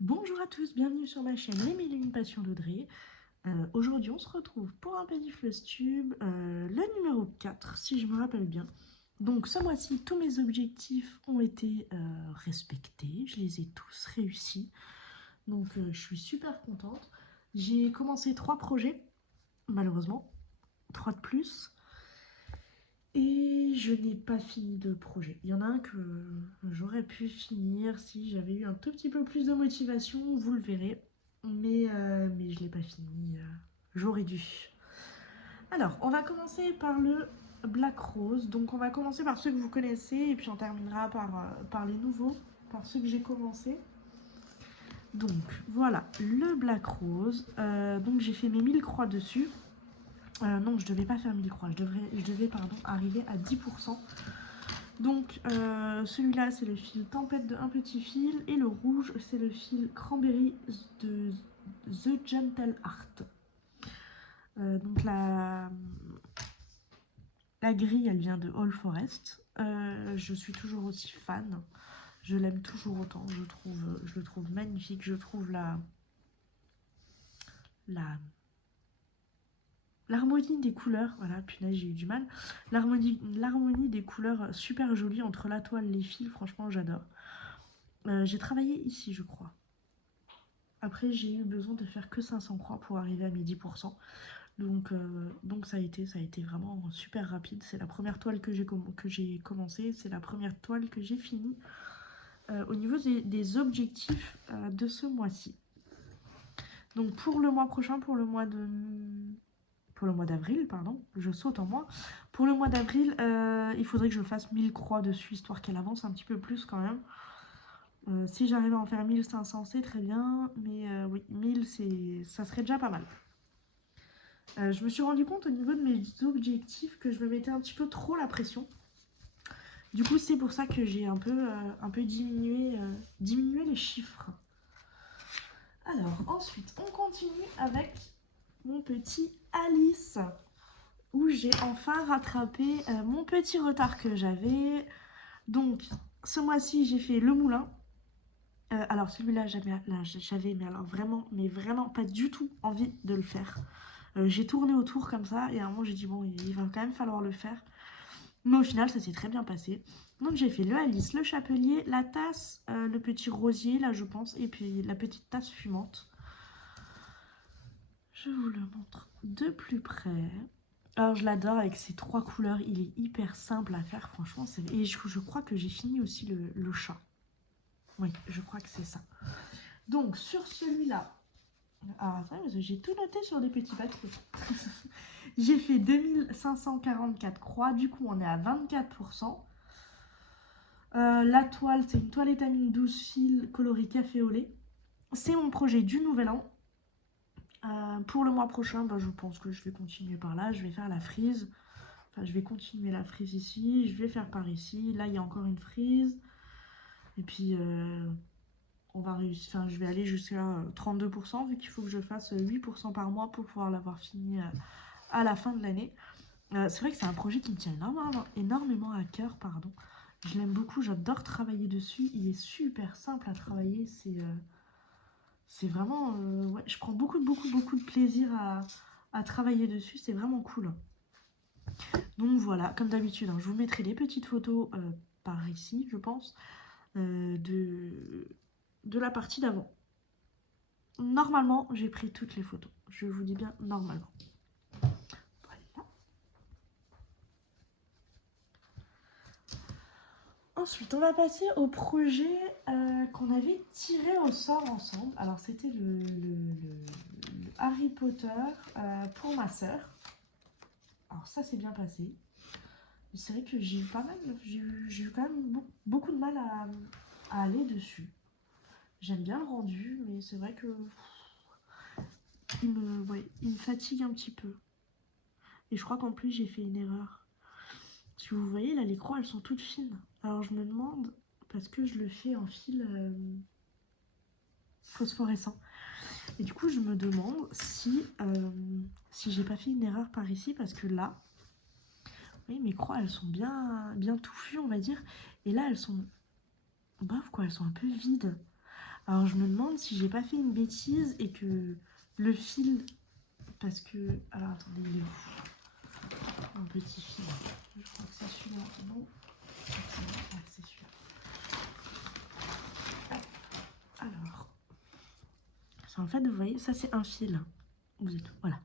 Bonjour à tous, bienvenue sur ma chaîne Les Mille et une Passions d'Audrey. Aujourd'hui on se retrouve pour un petit Flosstube, le numéro 4 si je me rappelle bien. Donc ce mois-ci tous mes objectifs ont été respectés, je les ai tous réussis. Donc je suis super contente. J'ai commencé 3 projets, malheureusement, 3 de plus. Et je n'ai pas fini de projet. Il y en a un que j'aurais pu finir si j'avais eu un tout petit peu plus de motivation, vous le verrez. Mais je ne l'ai pas fini, j'aurais dû. Alors, on va commencer par le Black Rose. Donc on va commencer par ceux que vous connaissez et puis on terminera par les nouveaux, par ceux que j'ai commencé. Donc voilà, le Black Rose. Donc j'ai fait mes 1000 croix dessus. Non, je devais pas faire 1000 croix, je devais arriver à 10%. Donc celui-là c'est le fil Tempête de un petit fil et le rouge c'est le fil Cranberry de The Gentle Art. Donc la grille elle vient de All Forest. Je suis toujours aussi fan, je l'aime toujours autant, je le trouve magnifique, je trouve la l'harmonie des couleurs, voilà, punaise, j'ai eu du mal. L'harmonie des couleurs super jolie entre la toile, les fils, franchement, j'adore. J'ai travaillé ici, je crois. Après, j'ai eu besoin de faire que 500 croix pour arriver à mes 10%. Donc ça a été vraiment super rapide. C'est la première toile que j'ai commencé, c'est la première toile que j'ai finie. Au niveau des objectifs de ce mois-ci. Donc pour le mois prochain, pour le mois d'avril, pardon, je saute en mois. Pour le mois d'avril, il faudrait que je fasse 1000 croix dessus, histoire qu'elle avance un petit peu plus quand même. Si j'arrive à en faire 1500, c'est très bien, mais oui, 1000, ça serait déjà pas mal. Je me suis rendu compte au niveau de mes objectifs que je me mettais un petit peu trop la pression. Du coup, c'est pour ça que j'ai un peu diminué les chiffres. Alors, ensuite, on continue avec mon petit Alice, où j'ai enfin rattrapé mon petit retard que j'avais. Donc, ce mois-ci, j'ai fait le moulin. Alors, celui-là, j'avais, mais vraiment pas du tout envie de le faire. J'ai tourné autour comme ça, et à un moment, j'ai dit, bon, il va quand même falloir le faire. Mais au final, ça s'est très bien passé. Donc, j'ai fait le Alice, le chapelier, la tasse, le petit rosier, là, je pense, et puis la petite tasse fumante. Je vous le montre de plus près. Alors je l'adore avec ces 3 couleurs, il est hyper simple à faire franchement. Et je crois que j'ai fini aussi le chat. Oui, je crois que c'est ça. Donc sur celui-là, alors attendez, j'ai tout noté sur des petits papiers. J'ai fait 2544 croix, du coup on est à 24%. La toile, c'est une toile étamine 12 fils coloris café au lait. C'est mon projet du nouvel an. Pour le mois prochain, je pense que je vais continuer par là. Je vais faire la frise. Enfin, je vais continuer la frise ici. Je vais faire par ici. Là, il y a encore une frise. Et puis, on va réussir. Enfin, je vais aller jusqu'à 32%, vu qu'il faut que je fasse 8% par mois pour pouvoir l'avoir fini à la fin de l'année. C'est vrai que c'est un projet qui me tient énormément à cœur, pardon. Je l'aime beaucoup, j'adore travailler dessus. Il est super simple à travailler. C'est vraiment... ouais, je prends beaucoup de plaisir à travailler dessus. C'est vraiment cool. Donc voilà, comme d'habitude, hein, je vous mettrai les petites photos par ici, je pense, de la partie d'avant. Normalement, j'ai pris toutes les photos. Je vous dis bien normalement. Voilà. Ensuite, on va passer au projet qu'on avait tiré au sort ensemble. Alors, c'était le Harry Potter pour ma sœur. Alors, ça s'est bien passé. C'est vrai que j'ai eu quand même beaucoup de mal à aller dessus. J'aime bien le rendu, mais c'est vrai que il me fatigue un petit peu. Et je crois qu'en plus j'ai fait une erreur. Si vous voyez là, les croix elles sont toutes fines. Alors je me demande, parce que je le fais en fil phosphorescent. Et du coup je me demande si j'ai pas fait une erreur par ici, parce que là, vous voyez, mes croix elles sont bien touffues on va dire. Et là elles sont bof quoi, elles sont un peu vides. Alors, je me demande si j'ai pas fait une bêtise et que le fil... Parce que... Alors, attendez, il est où? Un petit fil. Je crois que c'est celui-là. Non. Ouais, c'est celui-là. Alors... En fait, vous voyez, ça, c'est un fil. Vous êtes... Voilà.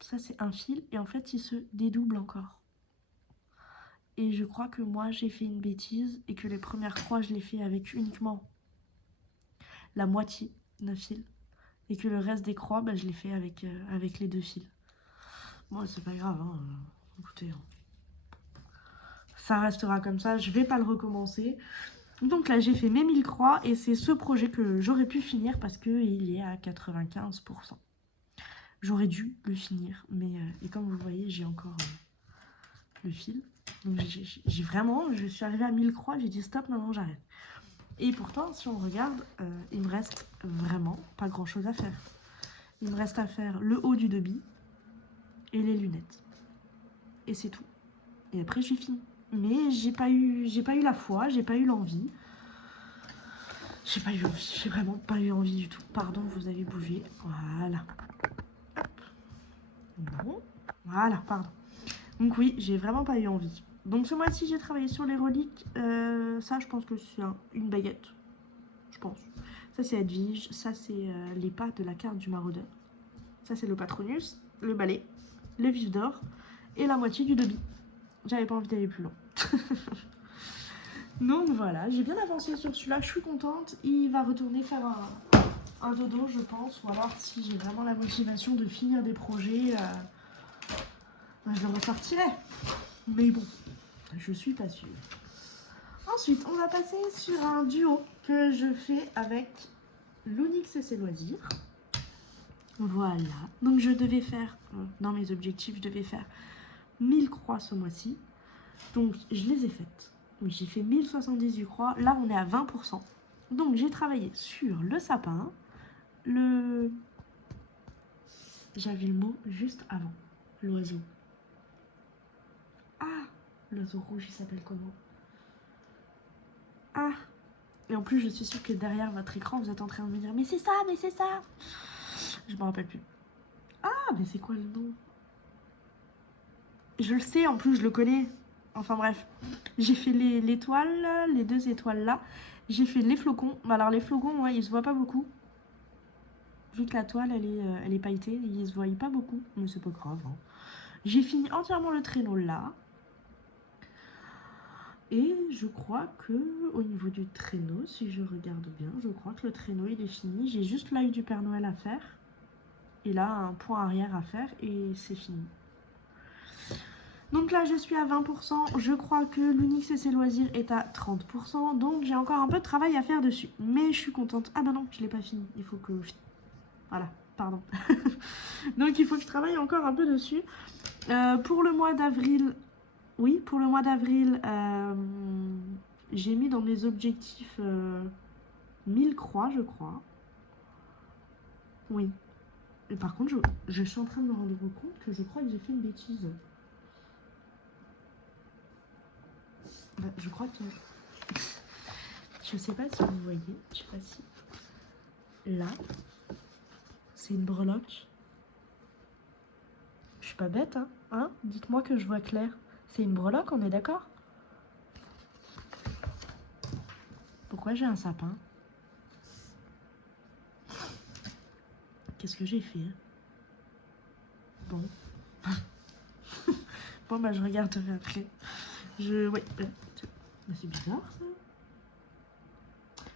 Ça, c'est un fil. Et en fait, il se dédouble encore. Et je crois que moi, j'ai fait une bêtise et que les premières croix, je les fais avec uniquement la moitié d'un fil. Et que le reste des croix, bah, je les fais avec, avec les 2 fils. Bon, c'est pas grave, hein. Écoutez, ça restera comme ça, je vais pas le recommencer. Donc là, j'ai fait mes 1000 croix et c'est ce projet que j'aurais pu finir parce qu'il est à 95%. J'aurais dû le finir, mais et comme vous voyez, j'ai encore le fil. Donc j'ai vraiment, je suis arrivée à 1000 croix, j'ai dit stop, maintenant j'arrête. Et pourtant, si on regarde, il me reste vraiment pas grand chose à faire. Il me reste à faire le haut du débit et les lunettes. Et c'est tout. Et après, j'ai fini. Mais j'ai pas eu la foi, j'ai pas eu l'envie. J'ai pas eu envie, j'ai vraiment pas eu envie du tout. Pardon, vous avez bougé. Voilà. Hop. Bon. Voilà, pardon. Donc oui, j'ai vraiment pas eu envie. Donc ce mois-ci, j'ai travaillé sur les reliques. Ça, je pense que c'est une baguette. Je pense. Ça, c'est Edwige. Ça, c'est les pas de la carte du maraudeur. Ça, c'est le Patronus, le balai, le vif d'or et la moitié du débit. J'avais pas envie d'aller plus loin. Donc voilà, j'ai bien avancé sur celui-là, je suis contente. Il va retourner faire un dodo, je pense. Ou alors, si j'ai vraiment la motivation de finir des projets, je le ressortirai. Mais bon, je suis pas sûre. Ensuite, on va passer sur un duo que je fais avec l'Onyx et ses loisirs. Voilà. Donc je devais faire, dans mes objectifs, je devais faire 1000 croix ce mois-ci. Donc je les ai faites. Oui, j'ai fait 1078 croix. Là, on est à 20%. Donc j'ai travaillé sur le sapin, le... J'avais le mot juste avant. L'oiseau. Ah, l'oiseau rouge, il s'appelle comment? Ah. Et en plus, je suis sûre que derrière votre écran, vous êtes en train de me dire « Mais c'est ça, mais c'est ça !» Je me rappelle plus. Ah, mais c'est quoi le nom? Je le sais, en plus, je le connais. Enfin bref. J'ai fait l'étoile, les 2 étoiles là. J'ai fait les flocons. Alors les flocons, ouais, ils se voient pas beaucoup. Vu que la toile, elle est pailletée, ils se voient pas beaucoup. Mais c'est pas grave. Hein. J'ai fini entièrement le traîneau là. Et je crois que au niveau du traîneau, si je regarde bien, je crois que le traîneau il est fini. J'ai juste l'œil du Père Noël à faire. Et là, un point arrière à faire et c'est fini. Donc là, je suis à 20%. Je crois que l'Onyx et ses loisirs est à 30%. Donc j'ai encore un peu de travail à faire dessus. Mais je suis contente. Ah bah non, je l'ai pas fini. Il faut que... Voilà, pardon. Donc il faut que je travaille encore un peu dessus. Pour le mois d'avril... Oui, pour le mois d'avril, j'ai mis dans mes objectifs 1000 croix, je crois. Oui. Et par contre, je suis en train de me rendre compte que je crois que j'ai fait une bêtise. Bah, je crois que... Je sais pas si vous voyez. Je sais pas si... Là, c'est une breloque. Je suis pas bête, hein, dites-moi que je vois clair. C'est une breloque, on est d'accord? Pourquoi j'ai un sapin? Qu'est-ce que j'ai fait? Bon. Bon, bah, je regarderai après. Ouais. C'est bizarre, ça.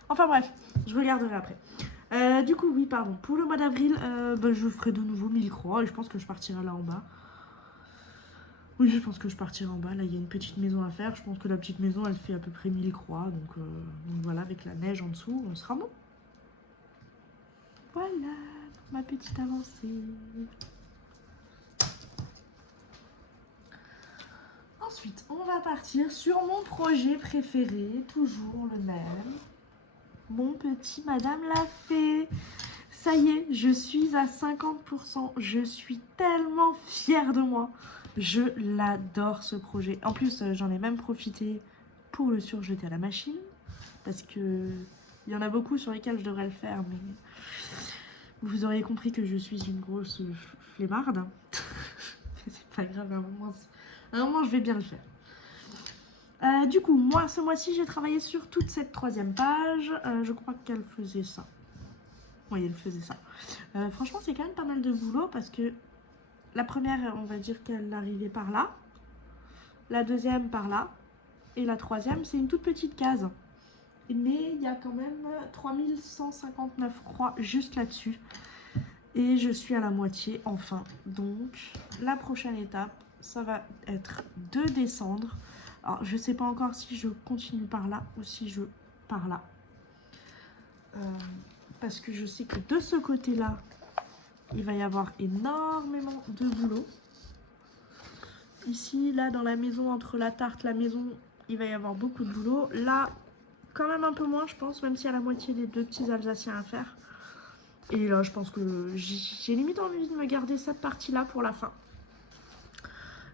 Enfin, bref. Je regarderai après. Du coup, oui, pardon. Pour le mois d'avril, je ferai de nouveau 1000 croix. Et je pense que je partirai là en bas. Oui, je pense que je partirai en bas. Là, il y a une petite maison à faire. Je pense que la petite maison, elle fait à peu près 1000 croix. Donc voilà, avec la neige en dessous, on sera bon. Voilà, ma petite avancée. Ensuite, on va partir sur mon projet préféré, toujours le même. Mon petit Madame la Fée. Ça y est, je suis à 50%. Je suis tellement fière de moi. Je l'adore ce projet. En plus, j'en ai même profité pour le surjeter à la machine. Parce que Il y en a beaucoup sur lesquels je devrais le faire, mais vous auriez compris que je suis une grosse flemmarde. C'est pas grave, à un moment je vais bien le faire. Du coup, moi ce mois-ci j'ai travaillé sur toute cette 3e page. Je crois qu'elle faisait ça. Oui, elle faisait ça. Franchement, c'est quand même pas mal de boulot parce que la première, on va dire qu'elle arrivait par là. La deuxième par là. Et la troisième, c'est une toute petite case. Mais il y a quand même 3159 croix juste là-dessus. Et je suis à la moitié, enfin. Donc, la prochaine étape, ça va être de descendre. Alors, je sais pas encore si je continue par là ou si je pars là. Parce que je sais que de ce côté-là, il va y avoir énormément de boulot. Ici, là, dans la maison, entre la tarte, la maison, il va y avoir beaucoup de boulot. Là, quand même un peu moins, je pense, même s'il y a la moitié des 2 petits Alsaciens à faire. Et là, je pense que j'ai limite envie de me garder cette partie-là pour la fin.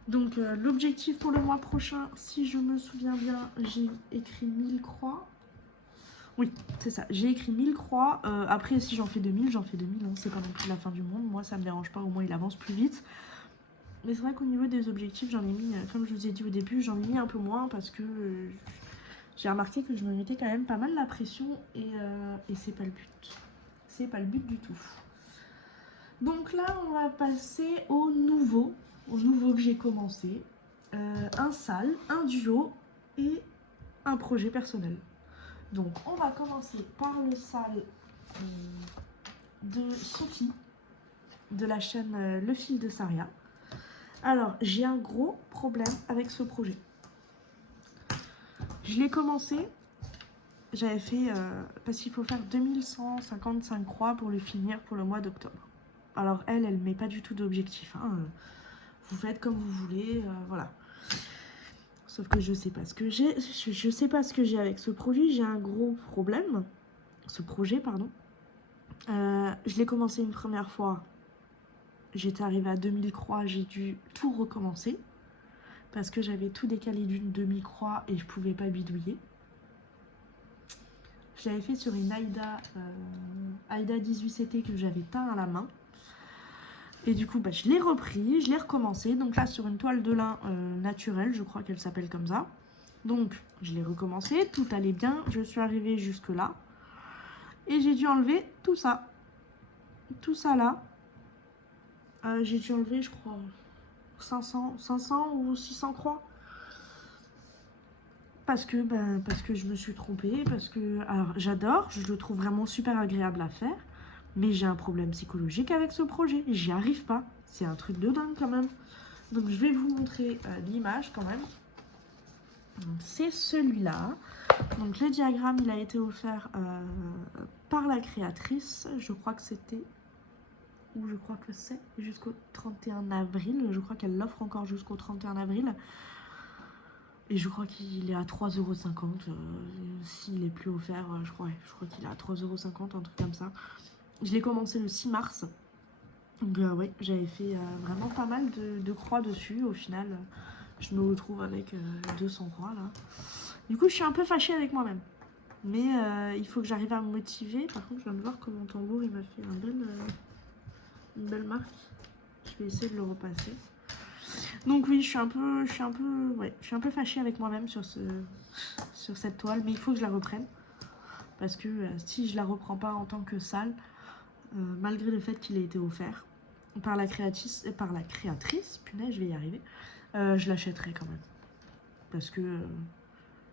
Donc, l'objectif pour le mois prochain, si je me souviens bien, j'ai écrit 1000 croix. Oui, c'est ça. J'ai écrit 1000 croix. Après, si j'en fais 2000, j'en fais 2000. Hein. C'est pas non plus la fin du monde. Moi, ça me dérange pas. Au moins, il avance plus vite. Mais c'est vrai qu'au niveau des objectifs, j'en ai mis, comme je vous ai dit au début, j'en ai mis un peu moins parce que j'ai remarqué que je me mettais quand même pas mal la pression et c'est pas le but. C'est pas le but du tout. Donc là, on va passer au nouveau que j'ai commencé. Un sal, un duo et un projet personnel. Donc on va commencer par le sal de Sophie, de la chaîne Le Fil de Saria. Alors, j'ai un gros problème avec ce projet. Je l'ai commencé, j'avais fait, parce qu'il faut faire 2155 croix pour le finir pour le mois d'octobre. Alors elle met pas du tout d'objectif. Hein. Vous faites comme vous voulez, voilà. Sauf que je sais pas ce que j'ai. Je sais pas ce que j'ai avec ce produit. J'ai un gros problème. Ce projet, pardon. Je l'ai commencé une première fois. J'étais arrivée à 2000 croix, j'ai dû tout recommencer parce que j'avais tout décalé d'une demi-croix et je pouvais pas bidouiller. Je l'avais fait sur une Aida 18CT que j'avais teint à la main. Et du coup, je l'ai repris, je l'ai recommencé. Donc là, sur une toile de lin naturelle, je crois qu'elle s'appelle comme ça. Donc, je l'ai recommencé, tout allait bien. Je suis arrivée jusque là. Et j'ai dû enlever tout ça. Tout ça là. J'ai dû enlever, je crois, 500 ou 600 croix. Parce que je me suis trompée. Parce que, alors, j'adore, je le trouve vraiment super agréable à faire. Mais j'ai un problème psychologique avec ce projet. J'y arrive pas. C'est un truc de dingue quand même. Donc, je vais vous montrer l'image quand même. C'est celui-là. Donc, le diagramme, il a été offert par la créatrice. Je crois que c'était... Ou je crois que c'est jusqu'au 31 avril. Je crois qu'elle l'offre encore jusqu'au 31 avril. Et je crois qu'il est à 3,50 €. S'il est plus offert, je crois qu'il est à 3,50 €, un truc comme ça. Je l'ai commencé le 6 mars. Donc ouais, j'avais fait vraiment pas mal de croix dessus. Au final, je me retrouve avec 200 croix là. Du coup, je suis un peu fâchée avec moi-même. Mais il faut que j'arrive à me motiver. Par contre, je viens de voir que mon tambour, il m'a fait une belle marque. Je vais essayer de le repasser. Donc oui, je suis un peu fâchée avec moi-même sur cette toile. Mais il faut que je la reprenne. Parce que si je la reprends pas en tant que sale, malgré le fait qu'il ait été offert par la créatrice, punaise, je vais y arriver, je l'achèterai quand même. Parce que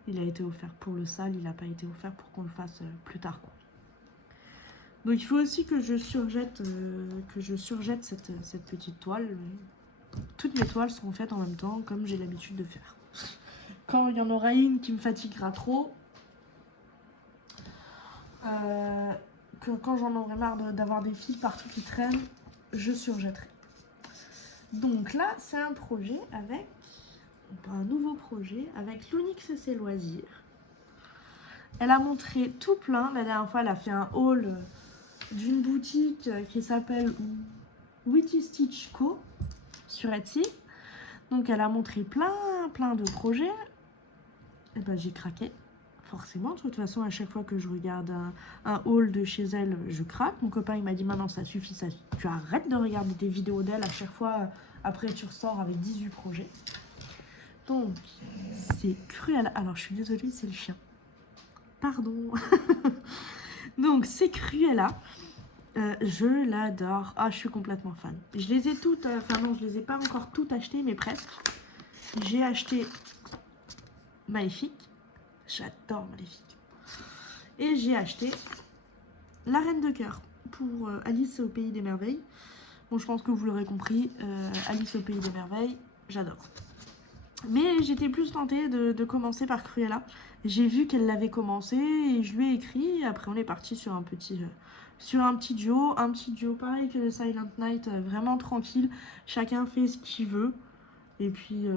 il a été offert pour le sale, il n'a pas été offert pour qu'on le fasse plus tard, quoi. Donc il faut aussi que je surjette, cette petite toile. Toutes mes toiles seront faites en même temps, comme j'ai l'habitude de faire. Quand il y en aura une qui me fatiguera trop, quand j'en aurai marre d'avoir des fils partout qui traînent, je surjetterai. Donc là, c'est un projet avec... un nouveau projet avec l'Onyx et ses loisirs. Elle a montré tout plein. La dernière fois, elle a fait un haul d'une boutique qui s'appelle Witty Stitch Co. sur Etsy. Donc elle a montré plein de projets. Et ben j'ai craqué. forcément, de toute façon, à chaque fois que je regarde un haul de chez elle, je craque. Mon copain, il m'a dit, maintenant, ça suffit, tu arrêtes de regarder des vidéos d'elle à chaque fois. Après, tu ressors avec 18 projets. Donc, c'est Cruella. Alors, je suis désolée, c'est le chien. Pardon. Donc, c'est Cruella. Je l'adore. Ah, je suis complètement fan. Je les ai toutes... Enfin, non, je les ai pas encore toutes achetées, mais presque. J'ai acheté Maléfique. J'adore Maléfique. Et j'ai acheté La Reine de Cœur pour Alice au Pays des Merveilles. Bon, je pense que vous l'aurez compris, Alice au Pays des Merveilles, j'adore. Mais j'étais plus tentée de commencer par Cruella. J'ai vu qu'elle l'avait commencé et je lui ai écrit. Après, on est parti sur un petit duo. Un petit duo pareil que le Silent Night, vraiment tranquille. Chacun fait ce qu'il veut. Et puis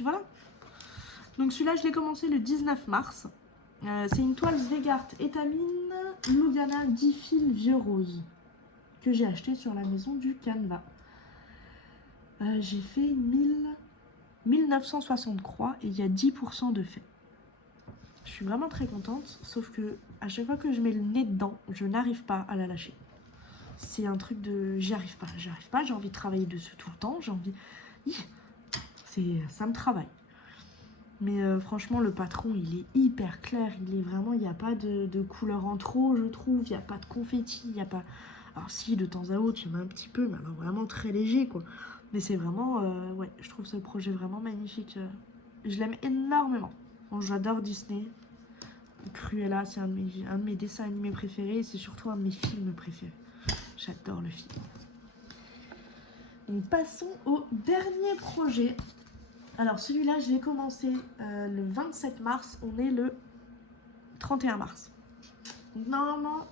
voilà. Donc celui-là, je l'ai commencé le 19 mars. C'est une toile Zweigart étamine Lugana 10 fils vieux rose que j'ai acheté sur la maison du Canva. J'ai fait 1960 croix et il y a 10% de fait. Je suis vraiment très contente, sauf que à chaque fois que je mets le nez dedans, je n'arrive pas à la lâcher. C'est un truc de... J'y arrive pas, j'ai envie de travailler dessus tout le temps, j'ai envie... Ça me travaille. Mais franchement, le patron, il est hyper clair, il est vraiment... Il n'y a pas de couleur en trop, je trouve, il n'y a pas de confetti, il n'y a pas... Alors si, de temps à autre, il y en a un petit peu, mais alors vraiment très léger, quoi. Mais c'est vraiment... ouais, je trouve ce projet vraiment magnifique. Je l'aime énormément. Bon, j'adore Disney. Cruella, c'est un de mes dessins animés préférés. Et c'est surtout un de mes films préférés. J'adore le film. Donc, passons au dernier projet. Alors, celui-là, je l'ai commencé le 27 mars. On est le 31 mars. Donc, normalement...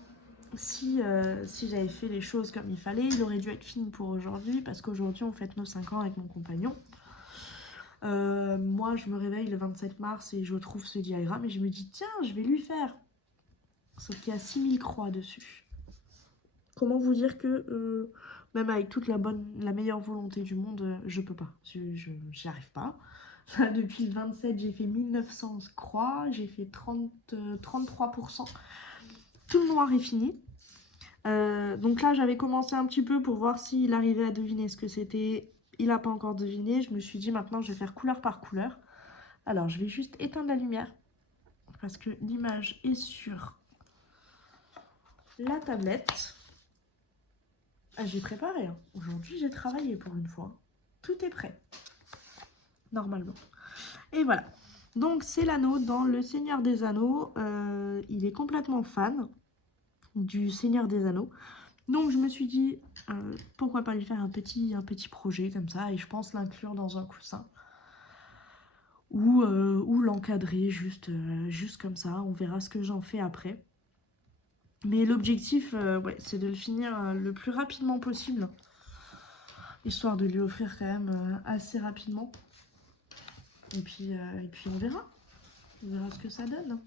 Si j'avais fait les choses comme il fallait, il aurait dû être fini pour aujourd'hui, parce qu'aujourd'hui on fête nos 5 ans avec mon compagnon. Moi je me réveille le 27 mars et je trouve ce diagramme et je me dis tiens, je vais lui faire. Sauf qu'il y a 6000 croix dessus. Comment vous dire que même avec toute la meilleure volonté du monde, je peux pas. J'y arrive pas. Là, depuis le 27, j'ai fait 1900 croix, j'ai fait 33%. Tout le noir est fini. Donc là, j'avais commencé un petit peu pour voir s'il arrivait à deviner ce que c'était. Il n'a pas encore deviné. Je me suis dit, maintenant, je vais faire couleur par couleur. Alors, je vais juste éteindre la lumière parce que l'image est sur la tablette. Ah, j'ai préparé. Hein. Aujourd'hui, j'ai travaillé pour une fois. Tout est prêt. Normalement. Et voilà. Donc, c'est l'anneau dans Le Seigneur des Anneaux. Il est complètement fan du Seigneur des Anneaux. Donc je me suis dit, pourquoi pas lui faire un petit projet comme ça, et je pense l'inclure dans un coussin. Ou l'encadrer juste comme ça, on verra ce que j'en fais après. Mais l'objectif, ouais, c'est de le finir le plus rapidement possible. Histoire de lui offrir quand même assez rapidement. Et puis on verra. On verra ce que ça donne.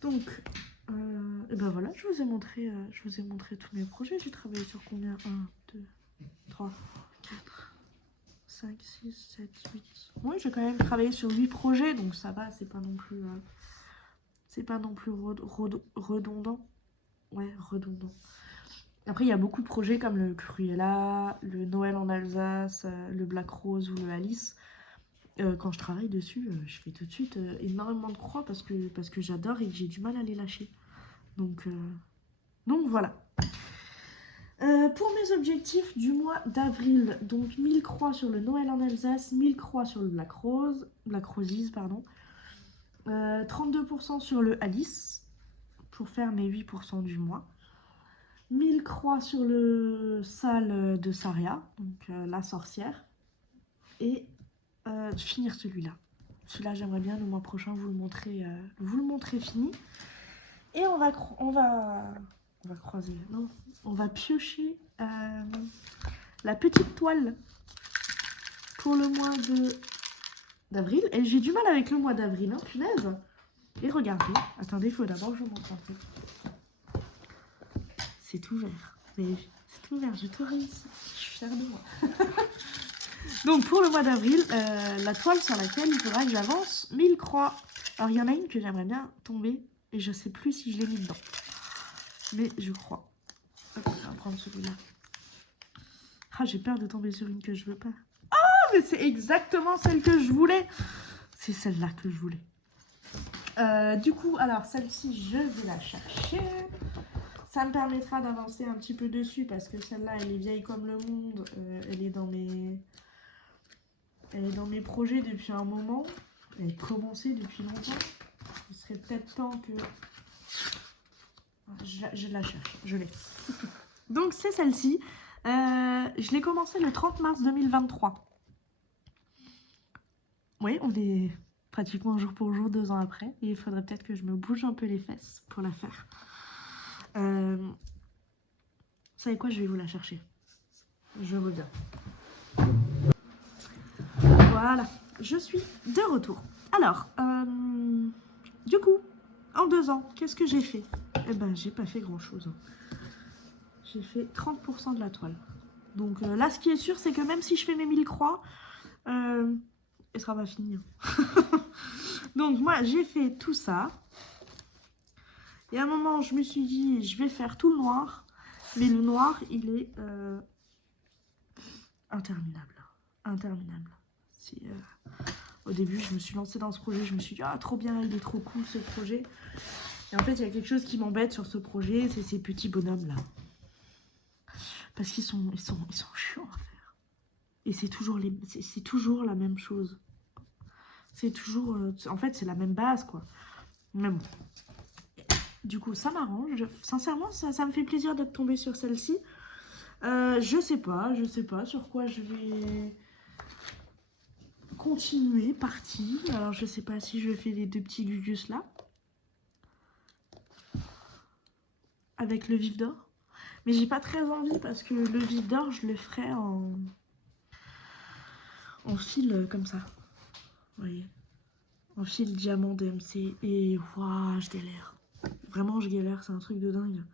Donc... et ben voilà, je vous ai montré tous mes projets. J'ai travaillé sur combien? 1, 2, 3, 4, 5, 6, 7, 8. Oui, j'ai quand même travaillé sur 8 projets, donc ça va, c'est pas non plus redondant. Ouais, redondant. Après, il y a beaucoup de projets comme le Cruella, le Noël en Alsace, le Black Rose ou le Alice. Quand je travaille dessus, je fais tout de suite énormément de croix parce que j'adore et que j'ai du mal à les lâcher. Donc voilà. Pour mes objectifs du mois d'avril, donc 1000 croix sur le Noël en Alsace, 1000 croix sur le Black Roses, pardon. 32% sur le Alice, pour faire mes 8% du mois. 1000 croix sur le Sale de Saria, donc la sorcière. Et finir celui-là. Celui-là, j'aimerais bien le mois prochain vous le montrer fini. Et on va croiser. Non, on va piocher la petite toile pour le mois d'avril. Et j'ai du mal avec le mois d'avril, hein, punaise. Et regardez. Attendez, il faut d'abord que je vous montre un peu. C'est ouvert. Vous avez vu? C'est ouvert, j'ai tout réussi. Je suis fière de moi. Donc pour le mois d'avril, la toile sur laquelle il faudra que j'avance 1000 croix. Alors, il y en a une que j'aimerais bien tomber et je sais plus si je l'ai mis dedans. Mais je crois. Hop, on va prendre celui-là. Ah, j'ai peur de tomber sur une que je veux pas. Ah, mais c'est exactement celle que je voulais. C'est celle-là que je voulais. Du coup, alors celle-ci, je vais la chercher. Ça me permettra d'avancer un petit peu dessus parce que celle-là, elle est vieille comme le monde. Elle est dans mes projets depuis un moment. Elle est commencée depuis longtemps. Il serait peut-être temps que... Je la cherche, je l'ai. Donc c'est celle-ci. Je l'ai commencé le 30 mars 2023. Oui, on est pratiquement jour pour jour, 2 ans après. Et il faudrait peut-être que je me bouge un peu les fesses pour la faire. Vous savez quoi, je vais vous la chercher. Je reviens. Voilà, je suis de retour. Alors, du coup, en 2 ans, qu'est-ce que j'ai fait? Eh ben, j'ai pas fait grand-chose. J'ai fait 30% de la toile. Donc là, ce qui est sûr, c'est que même si je fais mes 1000 croix, elle sera pas finie. Donc moi, j'ai fait tout ça. Et à un moment, je me suis dit, je vais faire tout le noir. Mais le noir, il est interminable. Interminable. Au début, je me suis lancée dans ce projet. Je me suis dit, ah, trop bien, il est trop cool ce projet. Et en fait, il y a quelque chose qui m'embête sur ce projet, c'est ces petits bonhommes-là. Parce qu'ils sont chiants à faire. Et c'est toujours la même chose. C'est toujours... en fait, c'est la même base, quoi. Mais bon. Du coup, ça m'arrange. Sincèrement, ça me fait plaisir d'être tombée sur celle-ci. Je sais pas sur quoi je vais continuer, partie. Alors, je sais pas si je fais les 2 petits Gugus là. Avec le vif d'or. Mais j'ai pas très envie parce que le vif d'or, je le ferai en fil comme ça. Vous voyez, en fil diamant DMC. Et waouh, je galère. Vraiment, je galère, c'est un truc de dingue.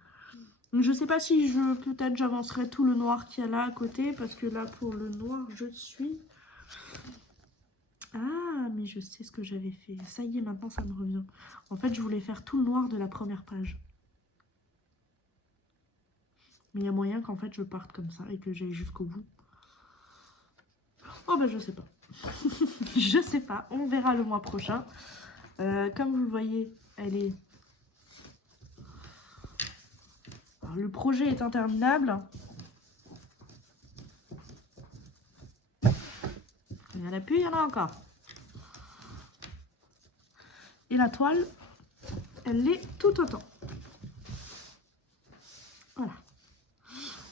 Donc, je sais pas si peut-être j'avancerai tout le noir qu'il y a là à côté. Parce que là, pour le noir, je suis... Ah, mais je sais ce que j'avais fait. Ça y est, maintenant, ça me revient. En fait, je voulais faire tout le noir de la première page. Mais il y a moyen qu'en fait, je parte comme ça et que j'aille jusqu'au bout. Oh, ben, je sais pas. Je sais pas. On verra le mois prochain. Comme vous le voyez, elle est... Alors, le projet est interminable. Il y en a plus, il y en a encore. Et la toile, elle l'est tout autant. Voilà.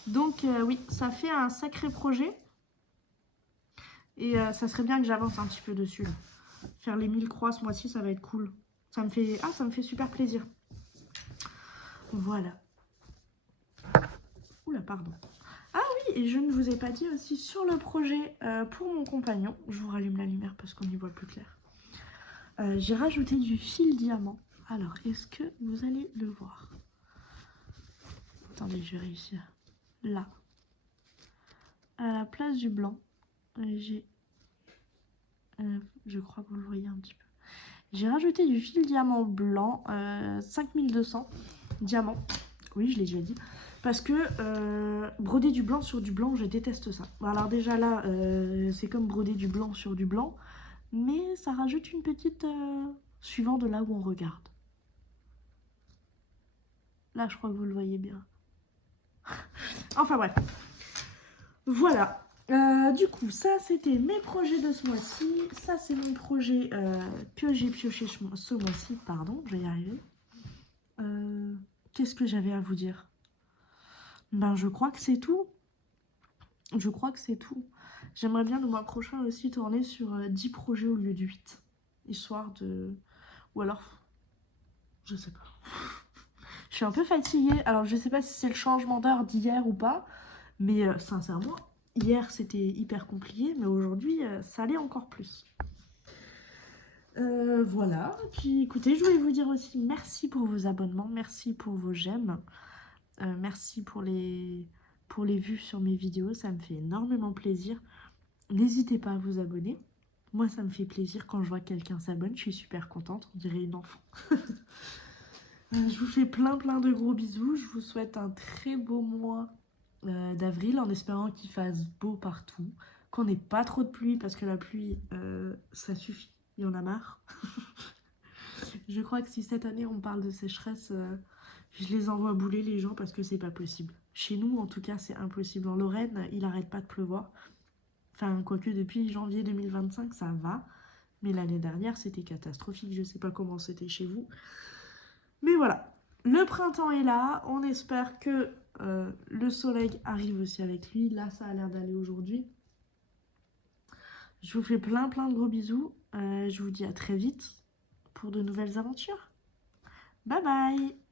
Donc, oui, ça fait un sacré projet. Et ça serait bien que j'avance un petit peu dessus. Là. Faire les 1000 croix ce mois-ci, ça va être cool. Ça me fait super plaisir. Voilà. Oula, pardon. Ah oui, et je ne vous ai pas dit aussi sur le projet pour mon compagnon. Je vous rallume la lumière parce qu'on y voit plus clair. J'ai rajouté du fil diamant. Alors, est-ce que vous allez le voir? Attendez, je vais réussir. Là. À la place du blanc, j'ai... je crois que vous le voyez un petit peu. J'ai rajouté du fil diamant blanc, 5200 diamants. Oui, je l'ai déjà dit. Parce que broder du blanc sur du blanc, je déteste ça. Alors déjà là, c'est comme broder du blanc sur du blanc. Mais ça rajoute une petite... suivant de là où on regarde. Là, je crois que vous le voyez bien. Enfin bref. Voilà. Du coup, ça, c'était mes projets de ce mois-ci. Ça, c'est mon projet que j'ai pioché ce mois-ci. Pardon, je vais y arriver. Qu'est-ce que j'avais à vous dire? Ben, je crois que c'est tout. Je crois que c'est tout. J'aimerais bien le mois prochain aussi tourner sur 10 projets au lieu de 8. Histoire de... Ou alors... Je sais pas. Je suis un peu fatiguée. Alors, je sais pas si c'est le changement d'heure d'hier ou pas. Mais sincèrement, hier, c'était hyper compliqué. Mais aujourd'hui, ça allait encore plus. Voilà. Puis, écoutez, je voulais vous dire aussi merci pour vos abonnements. Merci pour vos j'aime. Merci pour les vues sur mes vidéos. Ça me fait énormément plaisir. N'hésitez pas à vous abonner. Moi, ça me fait plaisir quand je vois que quelqu'un s'abonne. Je suis super contente, on dirait une enfant. Je vous fais plein de gros bisous. Je vous souhaite un très beau mois d'avril en espérant qu'il fasse beau partout. Qu'on n'ait pas trop de pluie parce que la pluie, ça suffit. Il y en a marre. Je crois que si cette année on parle de sécheresse, je les envoie bouler les gens parce que c'est pas possible. Chez nous, en tout cas, c'est impossible. En Lorraine, il arrête pas de pleuvoir. Enfin, quoique depuis janvier 2025, ça va. Mais l'année dernière, c'était catastrophique. Je sais pas comment c'était chez vous. Mais voilà, le printemps est là. On espère que le soleil arrive aussi avec lui. Là, ça a l'air d'aller aujourd'hui. Je vous fais plein de gros bisous. Je vous dis à très vite pour de nouvelles aventures. Bye bye!